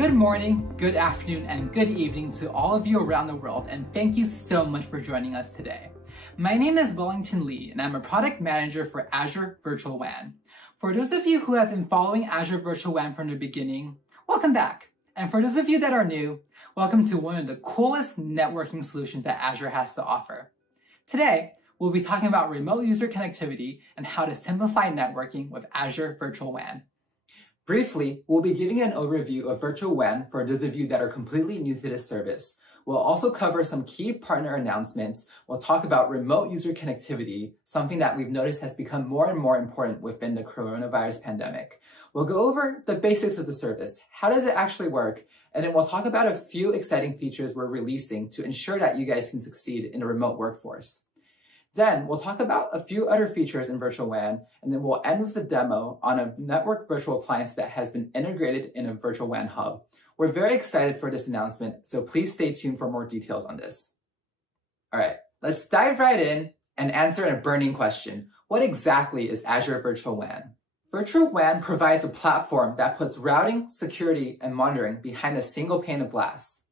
Good morning, good afternoon, and good evening to all of you around the world, and thank you so much for joining us today. My name is Wellington Lee, and I'm a product manager for Azure Virtual WAN. For those of you who have been following Azure Virtual WAN from the beginning, welcome back. And for those of you that are new, welcome to one of the coolest networking solutions that Azure has to offer. Today, we'll be talking about remote user connectivity and how to simplify networking with Azure Virtual WAN. Briefly, we'll be giving an overview of Virtual WAN for those of you that are completely new to this service. We'll also cover some key partner announcements. We'll talk about remote user connectivity, something that we've noticed has become more and more important within the coronavirus pandemic. We'll go over the basics of the service. How does it actually work? And then we'll talk about a few exciting features we're releasing to ensure that you guys can succeed in a remote workforce. Then we'll talk about a few other features in Virtual WAN, and then we'll end with a demo on a network virtual appliance that has been integrated in a Virtual WAN hub. We're very excited for this announcement, so please stay tuned for more details on this. All right, let's dive right in and answer a burning question. What exactly is Azure Virtual WAN? Virtual WAN provides a platform that puts routing, security, and monitoring behind a single pane of glass.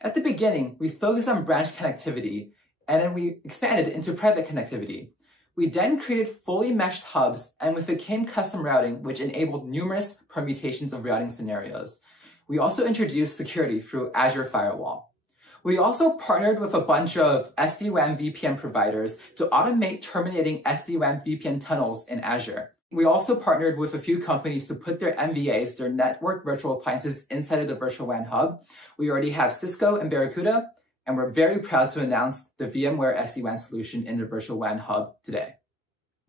At the beginning, we focused on branch connectivity, and then we expanded into private connectivity. We then created fully meshed hubs, and we became custom routing, which enabled numerous permutations of routing scenarios. We also introduced security through Azure Firewall. We also partnered with a bunch of SD-WAN VPN providers to automate terminating SD-WAN VPN tunnels in Azure. We also partnered with a few companies to put their MVAs, their network virtual appliances, inside of the Virtual WAN hub. We already have Cisco and Barracuda, and we're very proud to announce the VMware SD-WAN solution in the Virtual WAN hub today.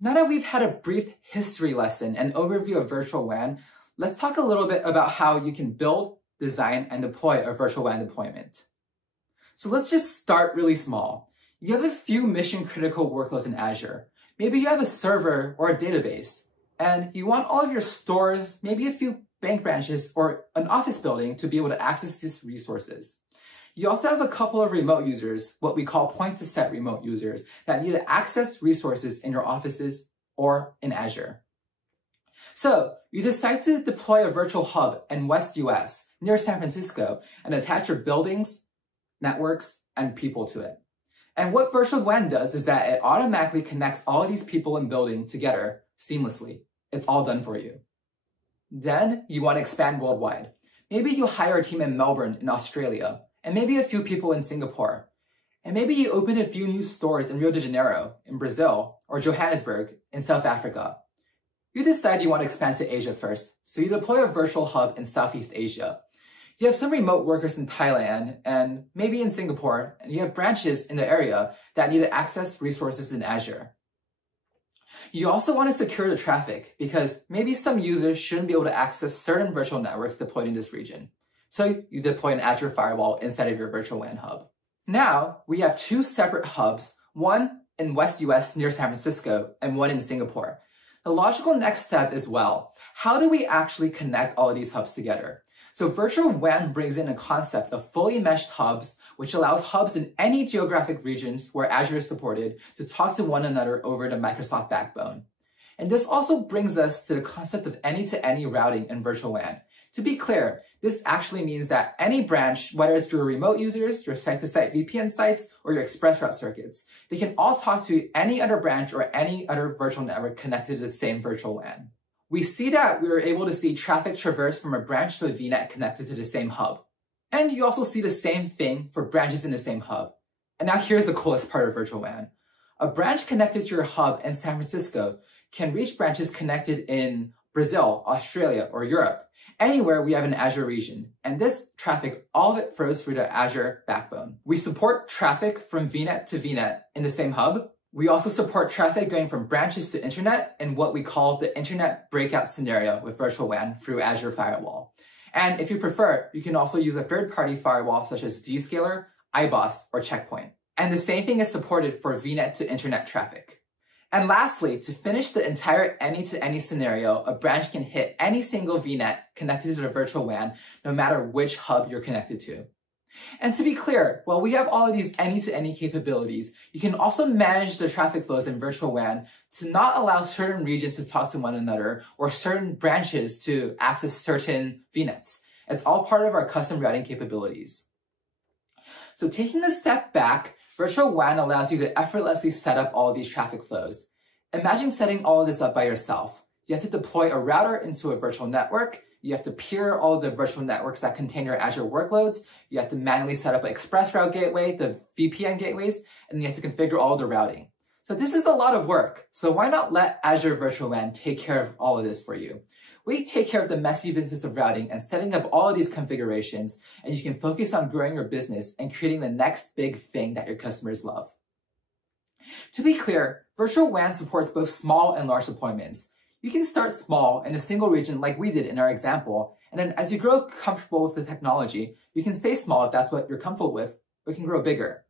Now that we've had a brief history lesson and overview of Virtual WAN, let's talk a little bit about how you can build, design, and deploy a Virtual WAN deployment. So let's just start really small. You have a few mission-critical workloads in Azure. Maybe you have a server or a database, and you want all of your stores, maybe a few bank branches, or an office building to be able to access these resources. You also have a couple of remote users, what we call point-to-set remote users, that need to access resources in your offices or in Azure. So you decide to deploy a virtual hub in West US near San Francisco and attach your buildings, networks, and people to it. And what Virtual WAN does is that it automatically connects all of these people and building together seamlessly. It's all done for you. Then you want to expand worldwide. Maybe you hire a team in Melbourne in Australia, and maybe a few people in Singapore. And maybe you open a few new stores in Rio de Janeiro, in Brazil, or Johannesburg, in South Africa. You decide you want to expand to Asia first, so you deploy a virtual hub in Southeast Asia. You have some remote workers in Thailand, and maybe in Singapore, and you have branches in the area that need to access resources in Azure. You also want to secure the traffic, because maybe some users shouldn't be able to access certain virtual networks deployed in this region. So you deploy an Azure Firewall inside of your Virtual WAN hub. Now, we have two separate hubs, one in West US near San Francisco and one in Singapore. The logical next step is, well, how do we actually connect all of these hubs together? So Virtual WAN brings in a concept of fully meshed hubs, which allows hubs in any geographic regions where Azure is supported to talk to one another over the Microsoft backbone. And this also brings us to the concept of any-to-any routing in Virtual WAN. To be clear, this actually means that any branch, whether it's your remote users, your site-to-site VPN sites, or your express route circuits, they can all talk to any other branch or any other virtual network connected to the same Virtual WAN. We see that we are able to see traffic traverse from a branch to a VNet connected to the same hub. And you also see the same thing for branches in the same hub. And now here's the coolest part of Virtual WAN. A branch connected to your hub in San Francisco can reach branches connected in Brazil, Australia, or Europe. Anywhere we have an Azure region, and this traffic, all of it flows through the Azure backbone. We support traffic from VNet to VNet in the same hub. We also support traffic going from branches to internet in what we call the internet breakout scenario with Virtual WAN through Azure Firewall. And if you prefer, you can also use a third-party firewall such as Zscaler, iBoss, or Checkpoint. And the same thing is supported for VNet to internet traffic. And lastly, to finish the entire any-to-any scenario, a branch can hit any single VNet connected to the Virtual WAN, no matter which hub you're connected to. And to be clear, while we have all of these any-to-any capabilities, you can also manage the traffic flows in Virtual WAN to not allow certain regions to talk to one another or certain branches to access certain VNets. It's all part of our custom routing capabilities. So taking a step back, Virtual WAN allows you to effortlessly set up all of these traffic flows. Imagine setting all of this up by yourself. You have to deploy a router into a virtual network. You have to peer all of the virtual networks that contain your Azure workloads. You have to manually set up an express route gateway, the VPN gateways, and you have to configure all of the routing. So this is a lot of work. So why not let Azure Virtual WAN take care of all of this for you? We take care of the messy business of routing and setting up all of these configurations, and you can focus on growing your business and creating the next big thing that your customers love. To be clear, Virtual WAN supports both small and large deployments. You can start small in a single region like we did in our example, and then as you grow comfortable with the technology, you can stay small if that's what you're comfortable with, or you can grow bigger.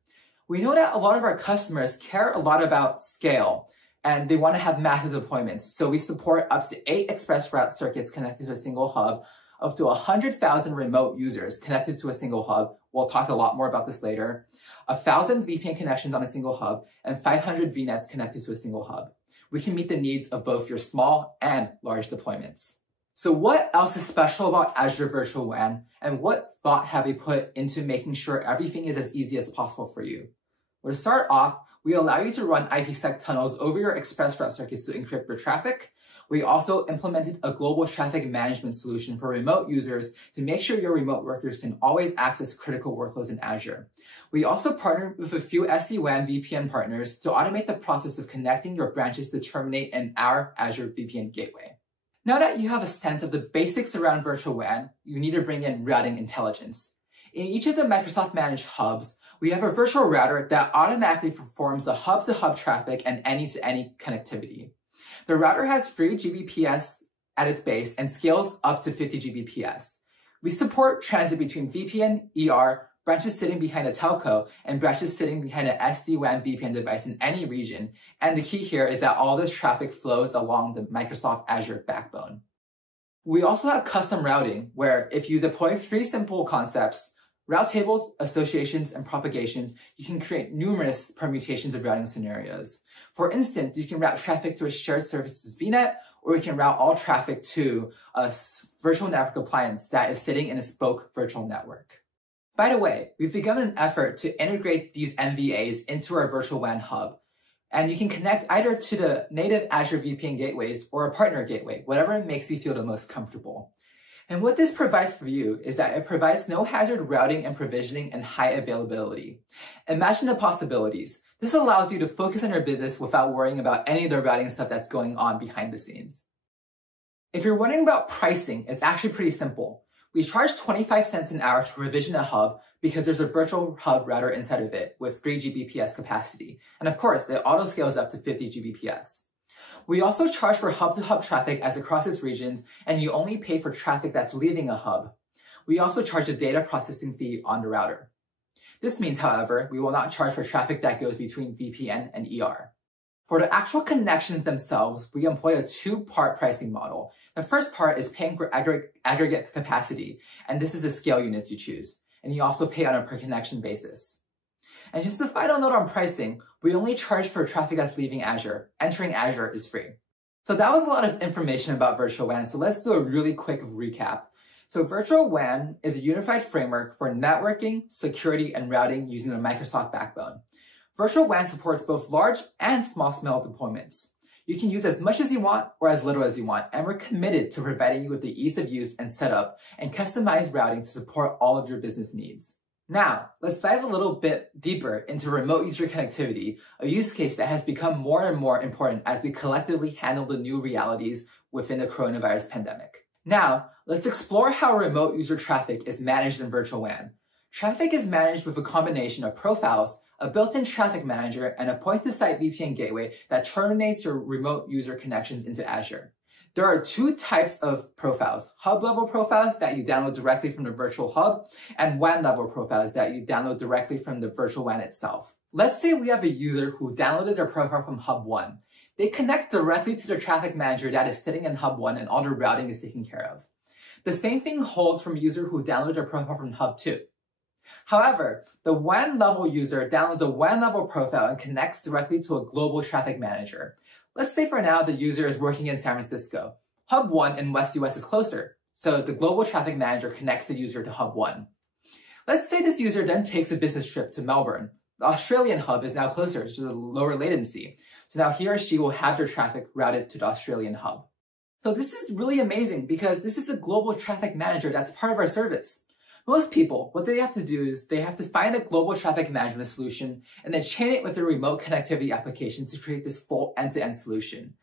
We know that a lot of our customers care a lot about scale, and they want to have massive deployments. So we support up to 8 express route circuits connected to a single hub, up to 100,000 remote users connected to a single hub. We'll talk a lot more about this later. 1,000 VPN connections on a single hub, and 500 VNets connected to a single hub. We can meet the needs of both your small and large deployments. So what else is special about Azure Virtual WAN, and what thought have we put into making sure everything is as easy as possible for you? Well, to start off, we allow you to run IPsec tunnels over your express route circuits to encrypt your traffic. We also implemented a global traffic management solution for remote users to make sure your remote workers can always access critical workloads in Azure. We also partnered with a few SD-WAN VPN partners to automate the process of connecting your branches to terminate in our Azure VPN gateway. Now that you have a sense of the basics around Virtual WAN, you need to bring in routing intelligence. In each of the Microsoft managed hubs, we have a virtual router that automatically performs the hub-to-hub traffic and any-to-any connectivity. The router has 3 Gbps at its base and scales up to 50 Gbps. We support transit between VPN, ER, branches sitting behind a telco, and branches sitting behind an SD-WAN VPN device in any region. And the key here is that all this traffic flows along the Microsoft Azure backbone. We also have custom routing, where if you deploy 3 simple concepts, route tables, associations, and propagations, you can create numerous permutations of routing scenarios. For instance, you can route traffic to a shared services VNet, or you can route all traffic to a virtual network appliance that is sitting in a spoke virtual network. By the way, we've begun an effort to integrate these MVAs into our Virtual WAN hub, and you can connect either to the native Azure VPN gateways or a partner gateway, whatever makes you feel the most comfortable. And what this provides for you is that it provides no hazard routing and provisioning and high availability. Imagine the possibilities. This allows you to focus on your business without worrying about any of the routing stuff that's going on behind the scenes. If you're wondering about pricing, it's actually pretty simple. We charge 25 cents an hour to provision a hub because there's a virtual hub router inside of it with 3 Gbps capacity. And of course, it auto scales up to 50 Gbps. We also charge for hub-to-hub traffic as it crosses regions, and you only pay for traffic that's leaving a hub. We also charge a data processing fee on the router. This means, however, we will not charge for traffic that goes between VPN and ER. For the actual connections themselves, we employ a 2-part pricing model. The first part is paying for aggregate capacity, and this is the scale units you choose. And you also pay on a per connection basis. And just a final note on pricing, we only charge for traffic that's leaving Azure. Entering Azure is free. So that was a lot of information about Virtual WAN, so let's do a really quick recap. So Virtual WAN is a unified framework for networking, security, and routing using the Microsoft backbone. Virtual WAN supports both large and small-scale deployments. You can use as much as you want or as little as you want, and we're committed to providing you with the ease of use and setup and customized routing to support all of your business needs. Now, let's dive a little bit deeper into remote user connectivity, a use case that has become more and more important as we collectively handle the new realities within the coronavirus pandemic. Now, let's explore how remote user traffic is managed in Virtual WAN. Traffic is managed with a combination of profiles, a built-in traffic manager, and a point-to-site VPN gateway that terminates your remote user connections into Azure. There are 2 types of profiles: hub-level profiles that you download directly from the virtual hub, and WAN-level profiles that you download directly from the virtual WAN itself. Let's say we have a user who downloaded their profile from Hub 1. They connect directly to the traffic manager that is sitting in Hub 1 and all the routing is taken care of. The same thing holds from a user who downloaded their profile from Hub 2. However, the WAN-level user downloads a WAN-level profile and connects directly to a global traffic manager. Let's say for now the user is working in San Francisco. Hub 1 in West US is closer, So the global traffic manager connects the user to hub 1. Let's say this user then takes a business trip to Melbourne. The Australian hub is now closer to the lower latency. So now he or she will have their traffic routed to the Australian hub. So this is really amazing because this is a global traffic manager that's part of our service. Most people, what they have to do is they have to find a global traffic management solution and then chain it with their remote connectivity applications to create this full end-to-end solution.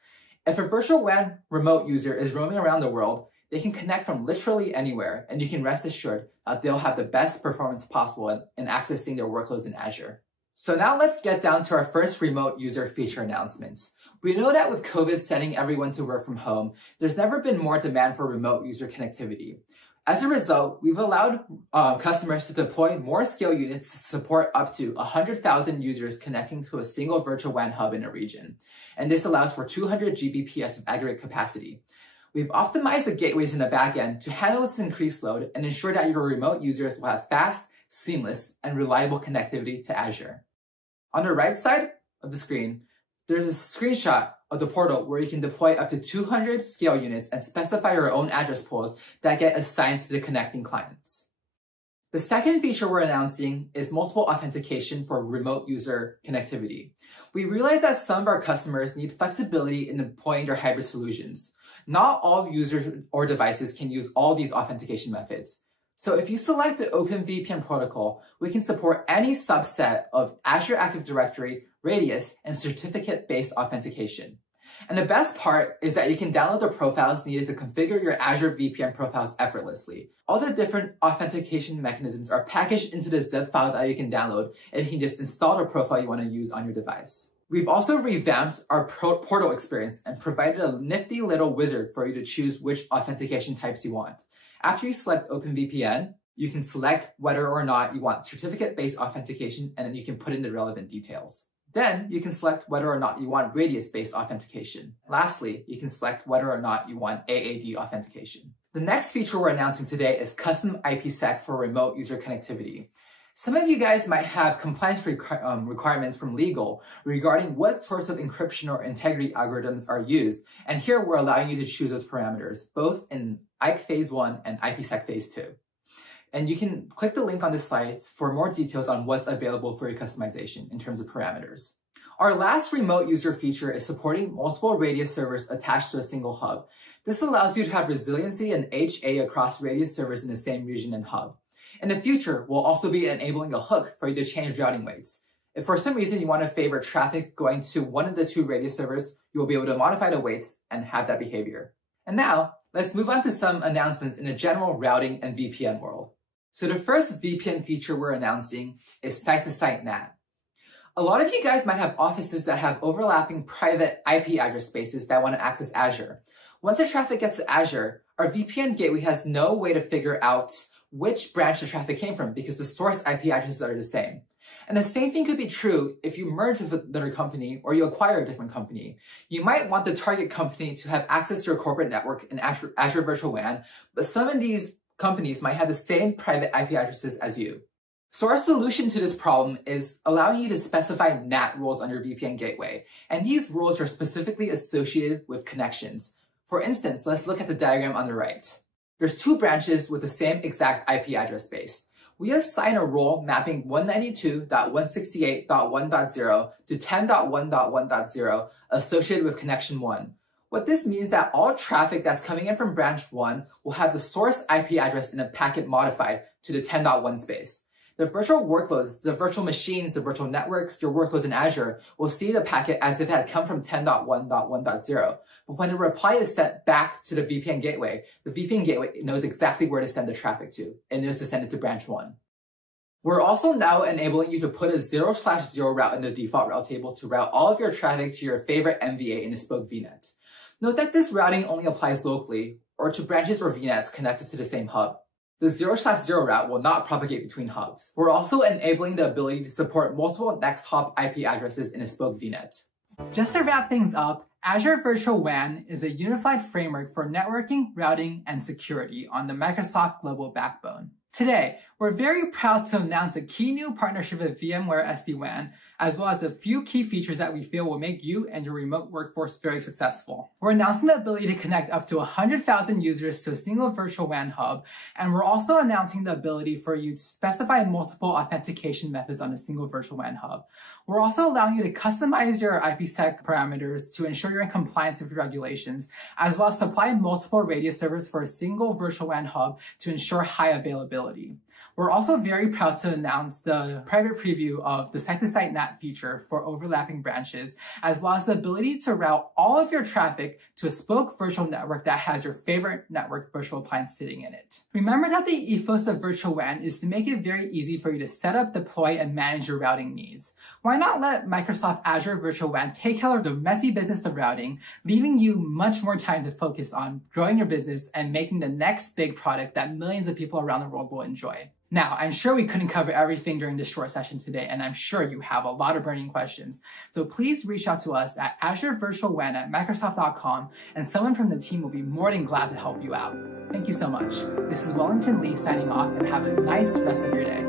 If a virtual WAN remote user is roaming around the world, they can connect from literally anywhere, and you can rest assured that they'll have the best performance possible in accessing their workloads in Azure. So now let's get down to our first remote user feature announcements. We know that with COVID sending everyone to work from home, there's never been more demand for remote user connectivity. As a result, we've allowed customers to deploy more scale units to support up to 100,000 users connecting to a single virtual WAN hub in a region. And this allows for 200 Gbps of aggregate capacity. We've optimized the gateways in the backend to handle this increased load and ensure that your remote users will have fast, seamless, and reliable connectivity to Azure. On the right side of the screen, there's a screenshot of the portal where you can deploy up to 200 scale units and specify your own address pools that get assigned to the connecting clients. The second feature we're announcing is multiple authentication for remote user connectivity. We realize that some of our customers need flexibility in deploying their hybrid solutions. Not all users or devices can use all these authentication methods. So if you select the OpenVPN protocol, we can support any subset of Azure Active Directory, Radius, and certificate-based authentication. And the best part is that you can download the profiles needed to configure your Azure VPN profiles effortlessly. All the different authentication mechanisms are packaged into the zip file that you can download, and you can just install the profile you want to use on your device. We've also revamped our portal experience and provided a nifty little wizard for you to choose which authentication types you want. After you select OpenVPN, you can select whether or not you want certificate-based authentication, and then you can put in the relevant details. Then you can select whether or not you want radius-based authentication. Lastly, you can select whether or not you want AAD authentication. The next feature we're announcing today is custom IPsec for remote user connectivity. Some of you guys might have compliance requirements from legal regarding what sorts of encryption or integrity algorithms are used, and here we're allowing you to choose those parameters, both in IKE Phase 1 and IPsec Phase 2. And you can click the link on this slide for more details on what's available for your customization in terms of parameters. Our last remote user feature is supporting multiple Radius servers attached to a single hub. This allows you to have resiliency and HA across Radius servers in the same region and hub. In the future, we'll also be enabling a hook for you to change routing weights. If for some reason you want to favor traffic going to one of the two Radius servers, you will be able to modify the weights and have that behavior. And now, let's move on to some announcements in the general routing and VPN world. So the first VPN feature we're announcing is site-to-site NAT. A lot of you guys might have offices that have overlapping private IP address spaces that want to access Azure. Once the traffic gets to Azure, our VPN gateway has no way to figure out which branch the traffic came from because the source IP addresses are the same. And the same thing could be true if you merge with another company or you acquire a different company. You might want the target company to have access to your corporate network in Azure Virtual WAN, but some of these companies might have the same private IP addresses as you. So our solution to this problem is allowing you to specify NAT rules on your VPN gateway. And these rules are specifically associated with connections. For instance, let's look at the diagram on the right. There's two branches with the same exact IP address base. We assign a role mapping 192.168.1.0 to 10.1.1.0 associated with connection 1. What this means that all traffic that's coming in from branch 1 will have the source IP address in a packet modified to the 10.1 space. The virtual workloads, the virtual machines, the virtual networks, your workloads in Azure will see the packet as if it had come from 10.1.1.0. But when the reply is sent back to the VPN gateway knows exactly where to send the traffic to. It knows to send it to branch 1. We're also now enabling you to put a 0/0 route in the default route table to route all of your traffic to your favorite MVA in a spoke VNet. Note that this routing only applies locally or to branches or VNets connected to the same hub. The 0/0 route will not propagate between hubs. We're also enabling the ability to support multiple next hop IP addresses in a spoke VNet. Just to wrap things up, Azure Virtual WAN is a unified framework for networking, routing, and security on the Microsoft Global Backbone. Today, We're very proud to announce a key new partnership with VMware SD-WAN, as well as a few key features that we feel will make you and your remote workforce very successful. We're announcing the ability to connect up to 100,000 users to a single virtual WAN hub, and we're also announcing the ability for you to specify multiple authentication methods on a single virtual WAN hub. We're also allowing you to customize your IPsec parameters to ensure you're in compliance with regulations, as well as supply multiple radius servers for a single virtual WAN hub to ensure high availability. We're also very proud to announce the private preview of the site-to-site NAT feature for overlapping branches, as well as the ability to route all of your traffic to a spoke virtual network that has your favorite network virtual appliance sitting in it. Remember that the ethos of virtual WAN is to make it very easy for you to set up, deploy, and manage your routing needs. Why not let Microsoft Azure Virtual WAN take care of the messy business of routing, leaving you much more time to focus on growing your business and making the next big product that millions of people around the world will enjoy. Now, I'm sure we couldn't cover everything during this short session today, and I'm sure you have a lot of burning questions. So please reach out to us at azurevirtualwan@microsoft.com, and someone from the team will be more than glad to help you out. Thank you so much. This is Wellington Lee signing off, and have a nice rest of your day.